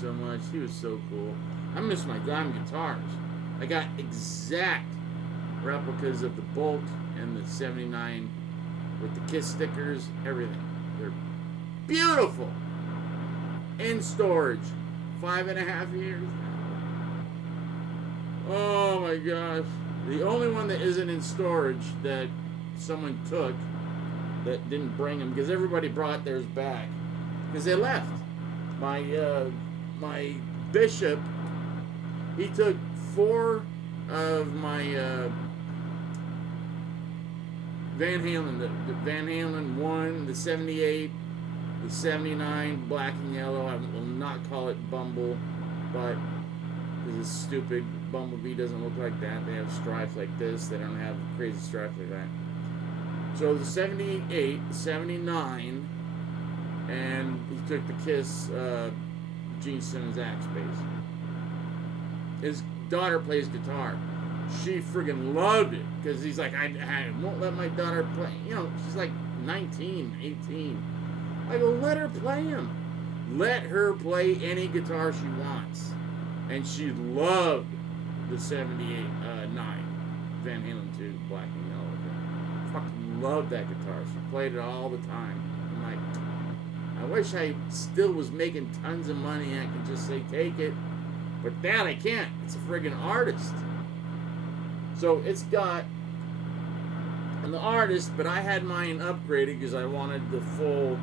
So much. He was so cool. I miss my dime guitars. I got exact replicas of the Bolt and the 79 with the Kiss stickers, everything. They're beautiful. In storage. 5.5 years now. Oh my gosh. The only one that isn't in storage that someone took that didn't bring them, because everybody brought theirs back because they left. My bishop, he took 4 of my Van Halen, the Van Halen 1, the 78, the 79, black and yellow. I will not call it Bumble, but this is stupid. Bumblebee doesn't look like that. They have stripes like this. They don't have crazy stripes like that. So the 78, 79, and he took the Kiss Gene Simmons Axe bass. His daughter plays guitar. She friggin' loved it because he's like, I won't let my daughter play. You know, she's like 19, 18. I go, let her play him. Let her play any guitar she wants. And she loved the 78 9 Van Halen 2 black and yellow. Fucking loved that guitar. She played it all the time. I'm like, I wish I still was making tons of money and I could just say, take it. But that I can't. It's a friggin' artist. So it's got and the artist, but I had mine upgraded because I wanted the full.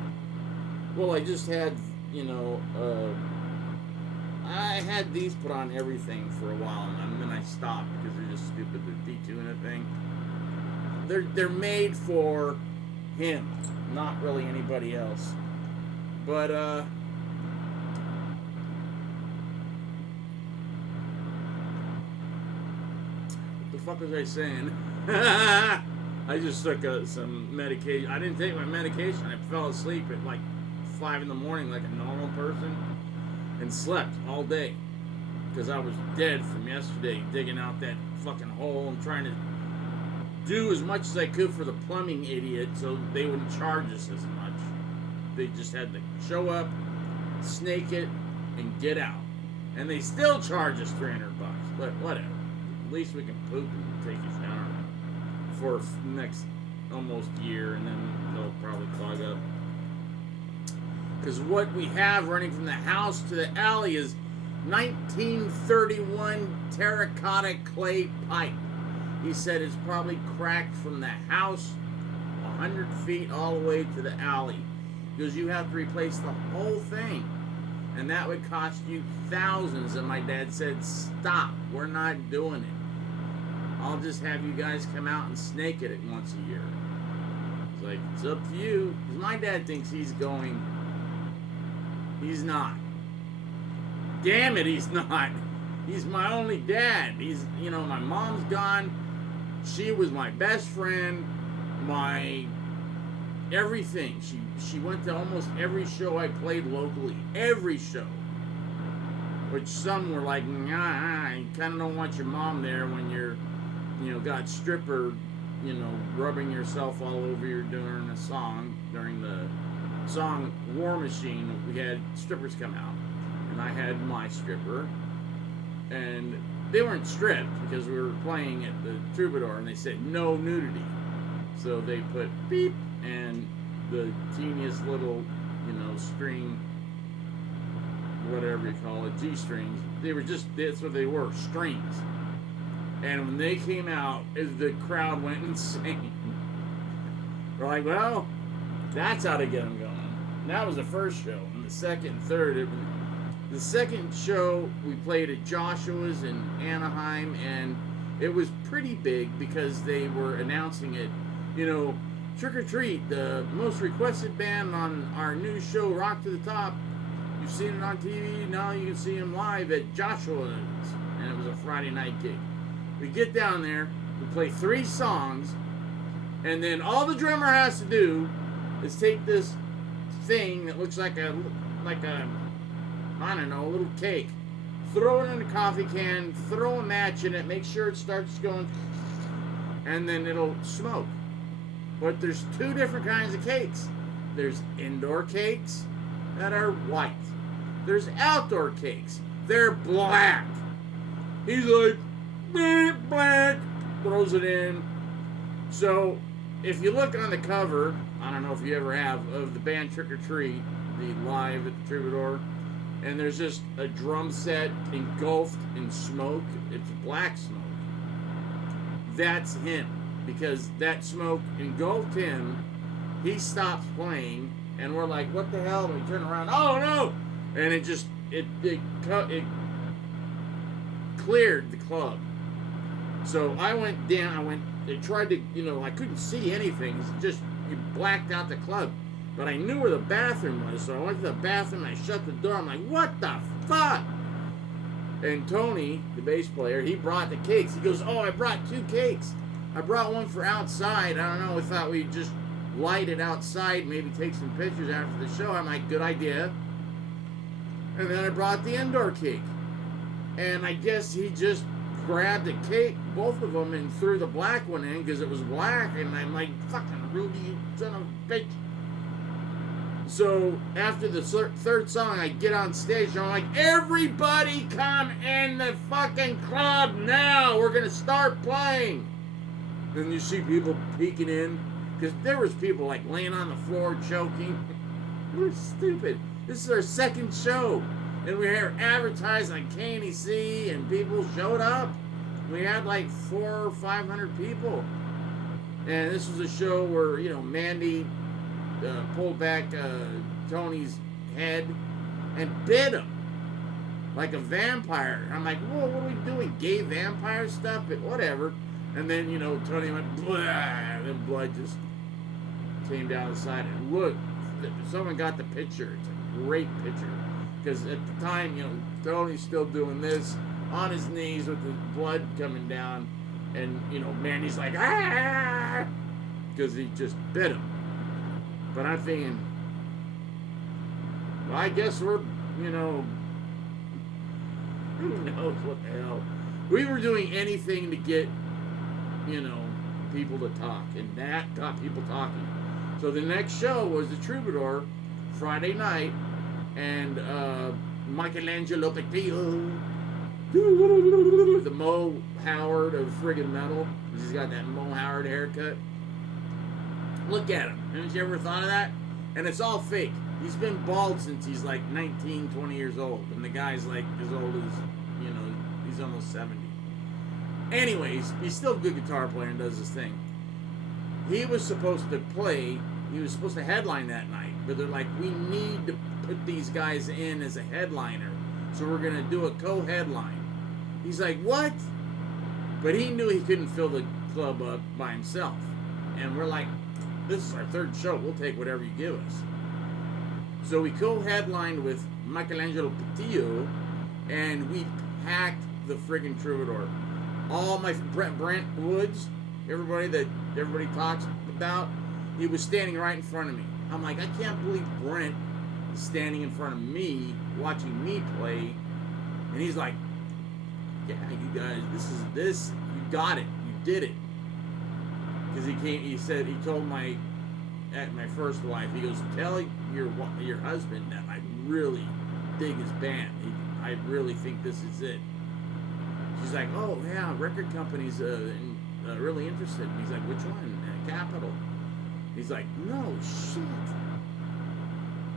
Well, I just had, you know, I had these put on everything for a while, and then I stopped because they're just stupid. They're D2 and a thing. They're made for him, not really anybody else. But what the fuck was I saying? I just took some medication. I didn't take my medication. I fell asleep at like 5 in the morning like a normal person and slept all day because I was dead from yesterday digging out that fucking hole and trying to do as much as I could for the plumbing idiot so they wouldn't charge us as much. They just had to show up, snake it, and get out. And they still charge us $300. But whatever. At least we can poop and take a shower for the next almost year, and then they'll probably clog up. Because what we have running from the house to the alley is 1931 terracotta clay pipe. He said it's probably cracked from the house 100 feet all the way to the alley. Because you have to replace the whole thing. And that would cost you thousands. And my dad said, stop. We're not doing it. I'll just have you guys come out and snake it once a year. It's like, it's up to you. Because my dad thinks he's going. He's not. Damn it, he's not. He's my only dad. He's, you know, my mom's gone. She was my best friend. My everything. She went to almost every show I played locally. Every show. Which some were like, nah, you kind of don't want your mom there when you're, you know, got stripper, you know, rubbing yourself all over you during a song. During the song War Machine, we had strippers come out. And I had my stripper. And they weren't stripped because we were playing at the Troubadour and they said no nudity. So they put beep and the teeniest little, you know, string, whatever you call it, G-strings. They were just, that's what they were, strings. And when they came out, the crowd went insane. We're like, well, that's how to get them going. And that was the first show. And the second and third, the second show we played at Joshua's in Anaheim, and it was pretty big because they were announcing it, you know, Trick or Treat, the most requested band on our new show, Rock to the Top. You've seen it on TV, now you can see them live at Joshua's. And it was a Friday night gig. We get down there, we play 3 songs, And then all the drummer has to do is take this thing that looks like a I don't know, a little cake, throw it in a coffee can, throw a match in it, make sure it starts going, and then it'll smoke. But there's two different kinds of cakes. There's indoor cakes that are white. There's outdoor cakes. They're black. He's like, black, throws it in. So, if you look on the cover, I don't know if you ever have, of the band Trick or Treat, the live at the Troubadour, and there's just a drum set engulfed in smoke. It's black smoke. That's him. Because that smoke engulfed him. He stops playing, and we're like, what the hell? And we turn around, oh no! And it just, it cleared the club. So I went down, it tried to, I couldn't see anything. It's just, you blacked out the club. But I knew where the bathroom was, so I went to the bathroom and I shut the door. I'm like, what the fuck? And Tony, the bass player, he brought the cakes. He goes, oh, I brought 2 cakes. I brought one for outside. I don't know, we thought we'd just light it outside, maybe take some pictures after the show. I'm like, good idea. And then I brought the indoor cake. And I guess he just grabbed the cake, both of them, and threw the black one in because it was black. And I'm like, fucking Rudy, you son of a bitch. So after the third song, I get on stage and I'm like, everybody come in the fucking club now. We're going to start playing. Then you see people peeking in. Because there was people like laying on the floor choking. We're stupid. This is our second show. And we were advertised on KNEC and people showed up. We had like 400 or 500 people. And this was a show where, Mandy pulled back Tony's head and bit him like a vampire. I'm like, whoa, what are we doing? Gay vampire stuff? But whatever. And then, Tony went, blah, and then blood just came down the side. And look, someone got the picture. It's a great picture. Because at the time, Tony's still doing this on his knees with the blood coming down. And, Mandy's like, ah! Because he just bit him. But I'm thinking, well, I guess we're, who knows what the hell. We were doing anything to get, people to talk. And that got people talking. So the next show was the Troubadour, Friday night. And Michelangelo Petillo, the Mo Howard of friggin' metal. He's got that Mo Howard haircut. Look at him. Haven't you ever thought of that? And it's all fake. He's been bald since he's like 19, 20 years old. And the guy's like as old as, he's almost 70. Anyways, he's still a good guitar player and does his thing. He was supposed to play, he was supposed to headline that night. But they're like, we need to put these guys in as a headliner. So we're going to do a co-headline. He's like, what? But he knew he couldn't fill the club up by himself. And we're like, this is our third show. We'll take whatever you give us. So we co-headlined with Michelangelo Petillo, and we packed the friggin' Troubadour. All my Brent Woods, everybody that everybody talks about, he was standing right in front of me. I'm like, I can't believe Brent is standing in front of me, watching me play. And he's like, yeah, you guys, you got it. You did it. Because he told my first wife, he goes, tell your husband that I really dig his band. I really think this is it. She's like, oh yeah, record company's really interested. And he's like, which one? Capitol. He's like, no shit.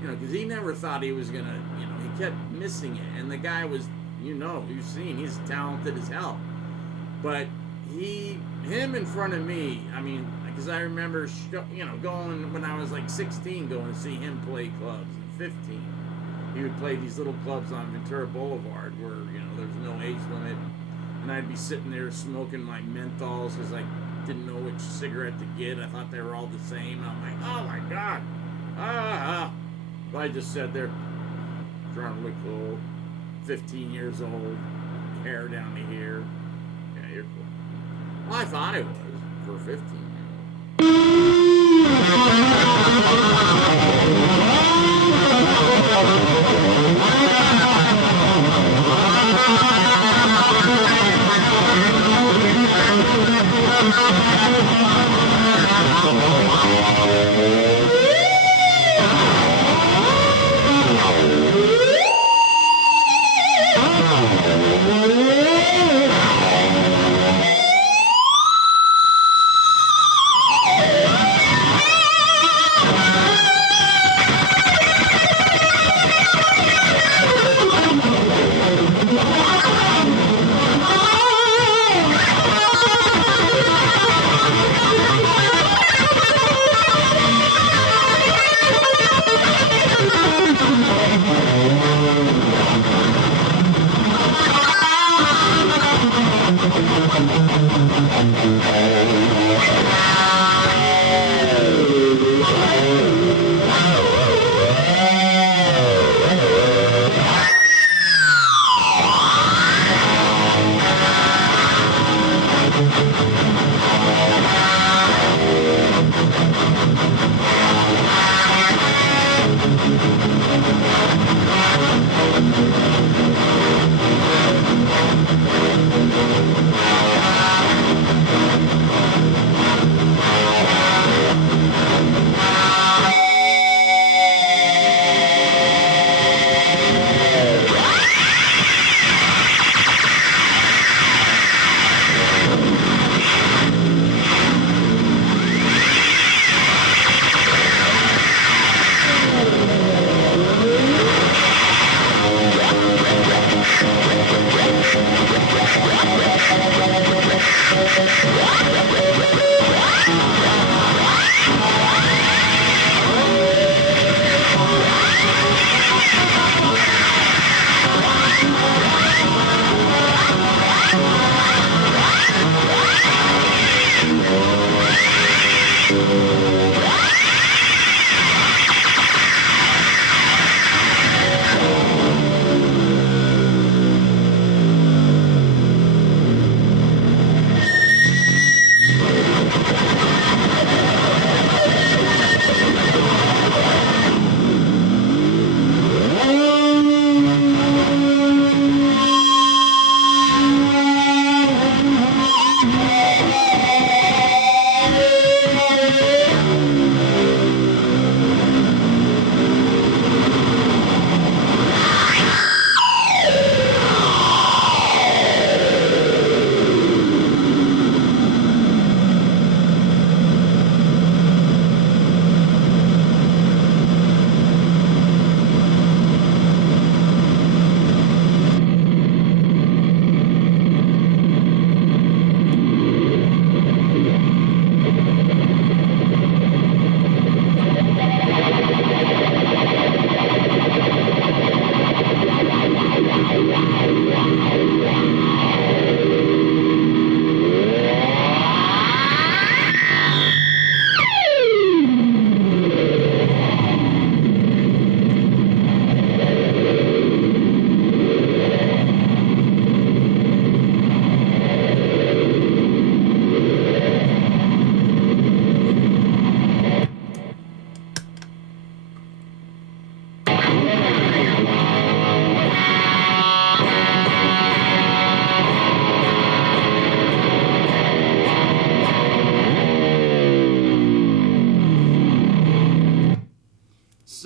Because he never thought he was gonna, he kept missing it. And the guy was, you've seen, he's talented as hell. But him in front of me, because I remember, going when I was like 16, going to see him play clubs, and 15. He would play these little clubs on Ventura Boulevard where, there's no age limit. And I'd be sitting there smoking my menthols because I didn't know which cigarette to get. I thought they were all the same. I'm like, oh my God. But I just sat there trying to look cool. 15 years old, hair down to here. Yeah, you're cool. Well, I thought it was for a 15-year-old.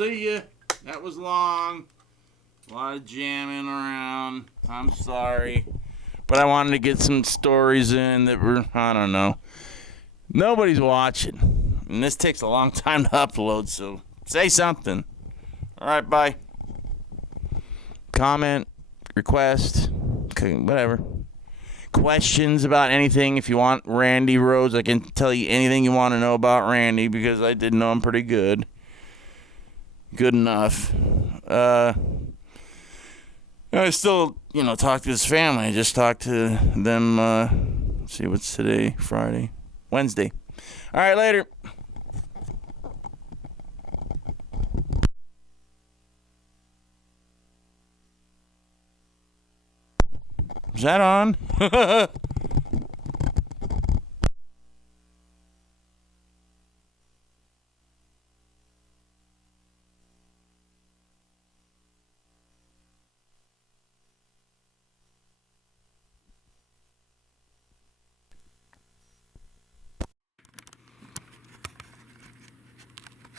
See ya. That was long. A lot of jamming around. I'm sorry. But I wanted to get some stories in that were, I don't know. Nobody's watching. And this takes a long time to upload, so say something. Alright, bye. Comment, request, whatever. Questions about anything. If you want Randy Rhodes, I can tell you anything you want to know about Randy because I did know him pretty good. Good enough. I still, talk to his family. I just talked to them, let's see, what's today? Friday? Wednesday. All right, later. Is that on?